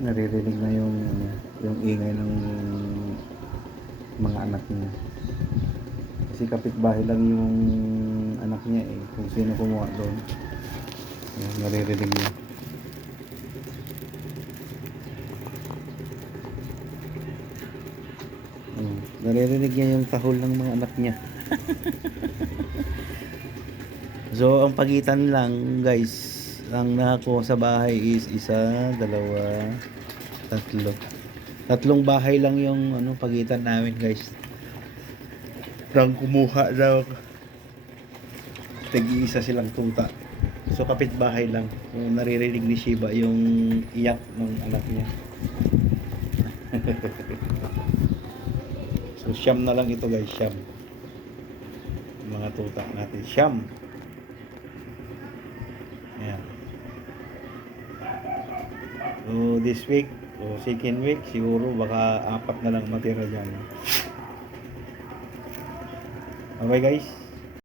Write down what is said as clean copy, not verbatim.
Naririnig na yung ano, yung ingay ng mga anak niya. Kasi kapitbahay lang yung anak niya eh, kung sino kumuha doon. Ayan, naririnig niya. Naririnig niya yung tahol ng mga anak niya. So ang pagitan lang guys, ang nakakuha sa bahay is isa, dalawa, tatlo. Tatlong bahay lang yung ano pagitan namin guys. Nang kumuha daw, tag-iisa silang tuta. So kapitbahay lang. Kung naririnig ni Shiba yung iyak ng anak niya. So siyam na lang ito guys, siyam. Mga tuta natin, siyam. Ayan. So this week, o second week, siguro baka 4 na lang matira dyan. Okay guys.